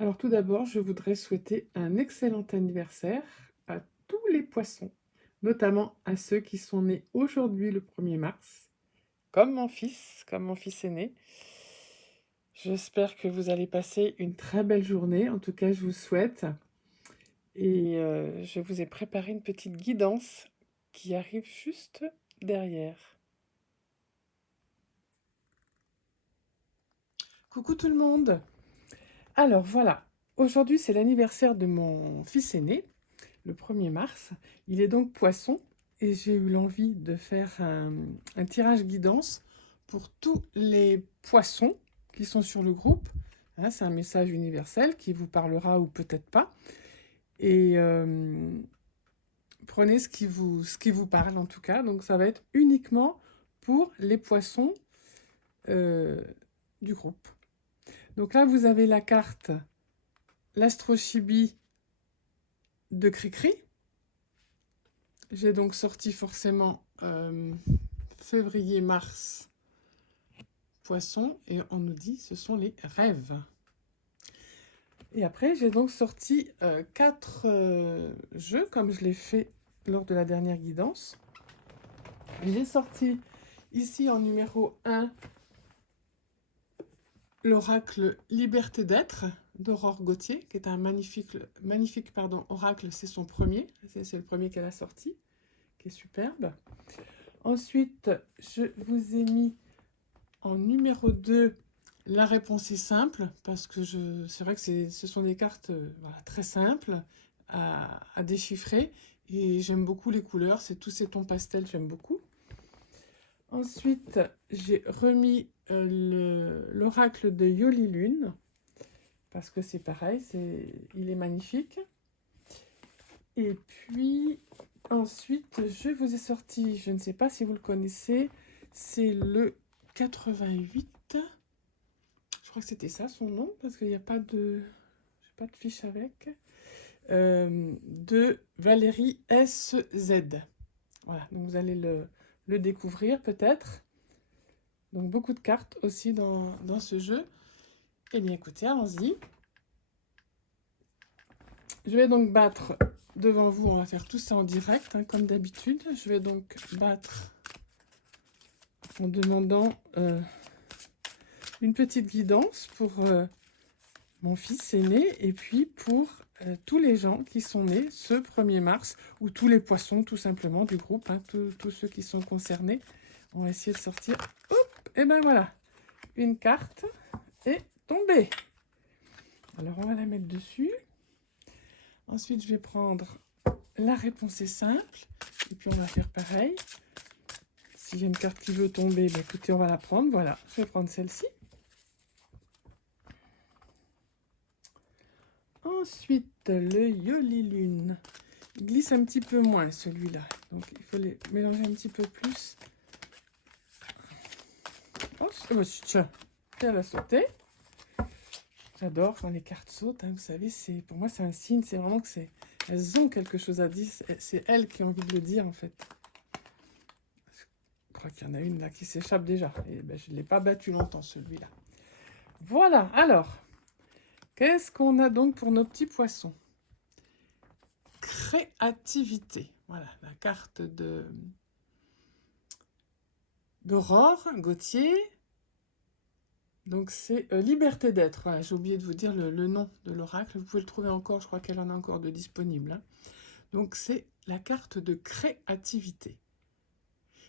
Alors tout d'abord, je voudrais souhaiter un excellent anniversaire à tous les poissons, notamment à ceux qui sont nés aujourd'hui le 1er mars, comme mon fils aîné. J'espère que vous allez passer une très belle journée, en tout cas je vous souhaite. Et je vous ai préparé une petite guidance qui arrive juste derrière. Coucou tout le monde! Alors voilà, aujourd'hui c'est l'anniversaire de mon fils aîné, le 1er mars. Il est donc poisson et j'ai eu l'envie de faire un tirage guidance pour tous les poissons qui sont sur le groupe. Hein, c'est un message universel qui vous parlera ou peut-être pas. Et prenez ce qui vous parle en tout cas. Donc ça va être uniquement pour les poissons euh, du groupe. Donc là, vous avez la carte l'astrochibie de Cricri. J'ai donc sorti forcément février, mars, poisson, et on nous dit ce sont les rêves. Et après, j'ai donc sorti 4 jeux, comme je l'ai fait lors de la dernière guidance. J'ai sorti ici en numéro 1 l'oracle Liberté d'être d'Aurore Gauthier, qui est un magnifique oracle, c'est son premier, c'est le premier qu'elle a sorti, qui est superbe. Ensuite, je vous ai mis en numéro 2 la réponse est simple, parce que c'est vrai que ce sont des cartes très simples à déchiffrer, et j'aime beaucoup les couleurs, c'est tous ces tons pastels, j'aime beaucoup. Ensuite, j'ai remis l'oracle de Yoli Lune, parce que c'est pareil, il est magnifique. Et puis, ensuite, je vous ai sorti, je ne sais pas si vous le connaissez, c'est le 88. Je crois que c'était ça son nom, parce qu'il n'y a pas de... j'ai pas de fiche avec. De Valérie SZ. Voilà, donc vous allez le découvrir peut-être. Donc beaucoup de cartes aussi dans ce jeu. Eh bien écoutez, allons-y. Je vais donc battre devant vous, on va faire tout ça en direct, hein, comme d'habitude. Je vais donc battre en demandant une petite guidance pour mon fils aîné et puis pour tous les gens qui sont nés ce 1er mars, ou tous les poissons tout simplement du groupe, hein, tous ceux qui sont concernés. On va essayer de sortir. Hop, et ben voilà, une carte est tombée. Alors on va la mettre dessus. Ensuite je vais prendre la réponse est simple, et puis on va faire pareil. S'il y a une carte qui veut tomber, ben écoutez, on va la prendre. Voilà, je vais prendre celle-ci. Ensuite, le Yoli Lune. Il glisse un petit peu moins celui-là, donc il faut les mélanger un petit peu plus. Oh, tiens, elle a sauté. J'adore quand les cartes sautent, hein, vous savez, pour moi c'est un signe, c'est vraiment que elles ont quelque chose à dire, c'est elles qui ont envie de le dire en fait. Je crois qu'il y en a une là qui s'échappe déjà, et ben, je ne l'ai pas battu longtemps celui-là. Voilà, alors, qu'est-ce qu'on a donc pour nos petits poissons? Créativité. Voilà, la carte d'Aurore Gauthier. Donc c'est Liberté d'être. Voilà, j'ai oublié de vous dire le nom de l'oracle. Vous pouvez le trouver encore, je crois qu'elle en a encore de disponible. Hein. Donc c'est la carte de créativité.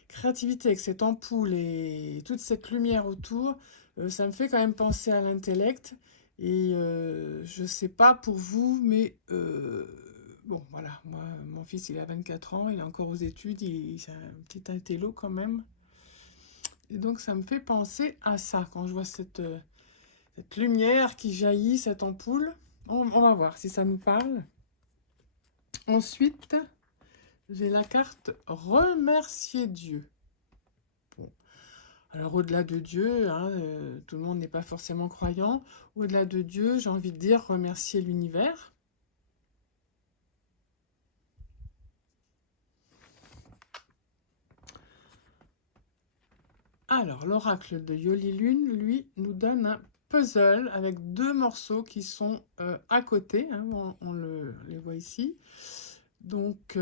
Créativité avec cette ampoule et toute cette lumière autour, ça me fait quand même penser à l'intellect. Et je sais pas pour vous, mais bon, voilà, moi, mon fils, il a 24 ans, il est encore aux études, c'est un petit intello quand même. Et donc, ça me fait penser à ça, quand je vois cette lumière qui jaillit, cette ampoule. On va voir si ça nous parle. Ensuite, j'ai la carte Remercier Dieu. Bon. Alors, au-delà de Dieu, hein, tout le monde n'est pas forcément croyant. Au-delà de Dieu, j'ai envie de dire remercier l'univers. Alors, l'oracle de Yoli Lune, lui, nous donne un puzzle avec 2 morceaux qui sont à côté, hein, les voit ici. Donc,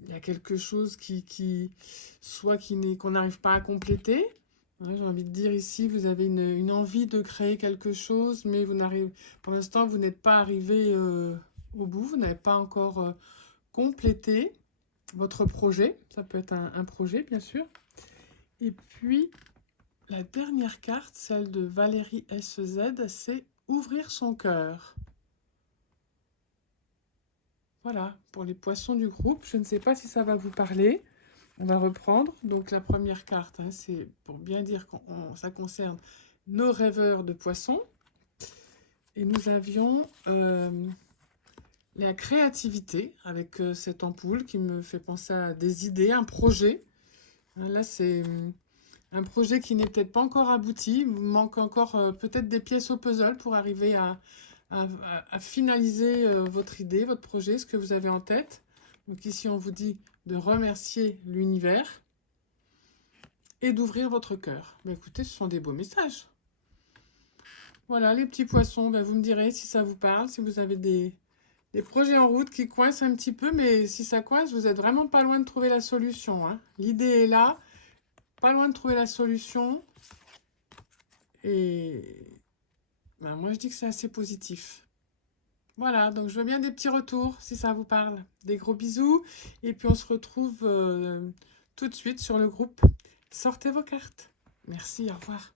il y a quelque chose qu'on n'arrive pas à compléter. Ouais, j'ai envie de dire ici, vous avez une envie de créer quelque chose, mais pour l'instant, vous n'êtes pas arrivé au bout, vous n'avez pas encore complété votre projet. Ça peut être un projet, bien sûr. Et puis, la dernière carte, celle de Valérie SZ, c'est ouvrir son cœur. Voilà, pour les poissons du groupe. Je ne sais pas si ça va vous parler. On va reprendre. Donc la première carte, hein, c'est pour bien dire que ça concerne nos rêveurs de poissons. Et nous avions la créativité avec cette ampoule qui me fait penser à des idées, un projet. Là, c'est un projet qui n'est peut-être pas encore abouti. Il vous manque encore peut-être des pièces au puzzle pour arriver à finaliser votre idée, votre projet, ce que vous avez en tête. Donc ici, on vous dit de remercier l'univers et d'ouvrir votre cœur. Mais écoutez, ce sont des beaux messages. Voilà, les petits poissons, ben vous me direz si ça vous parle, si vous avez des projets en route qui coincent un petit peu, mais si ça coince, vous êtes vraiment pas loin de trouver la solution, hein. L'idée est là, pas loin de trouver la solution. Et ben, moi, je dis que c'est assez positif. Voilà, donc je veux bien des petits retours si ça vous parle. Des gros bisous. Et puis on se retrouve tout de suite sur le groupe. Sortez vos cartes. Merci, au revoir.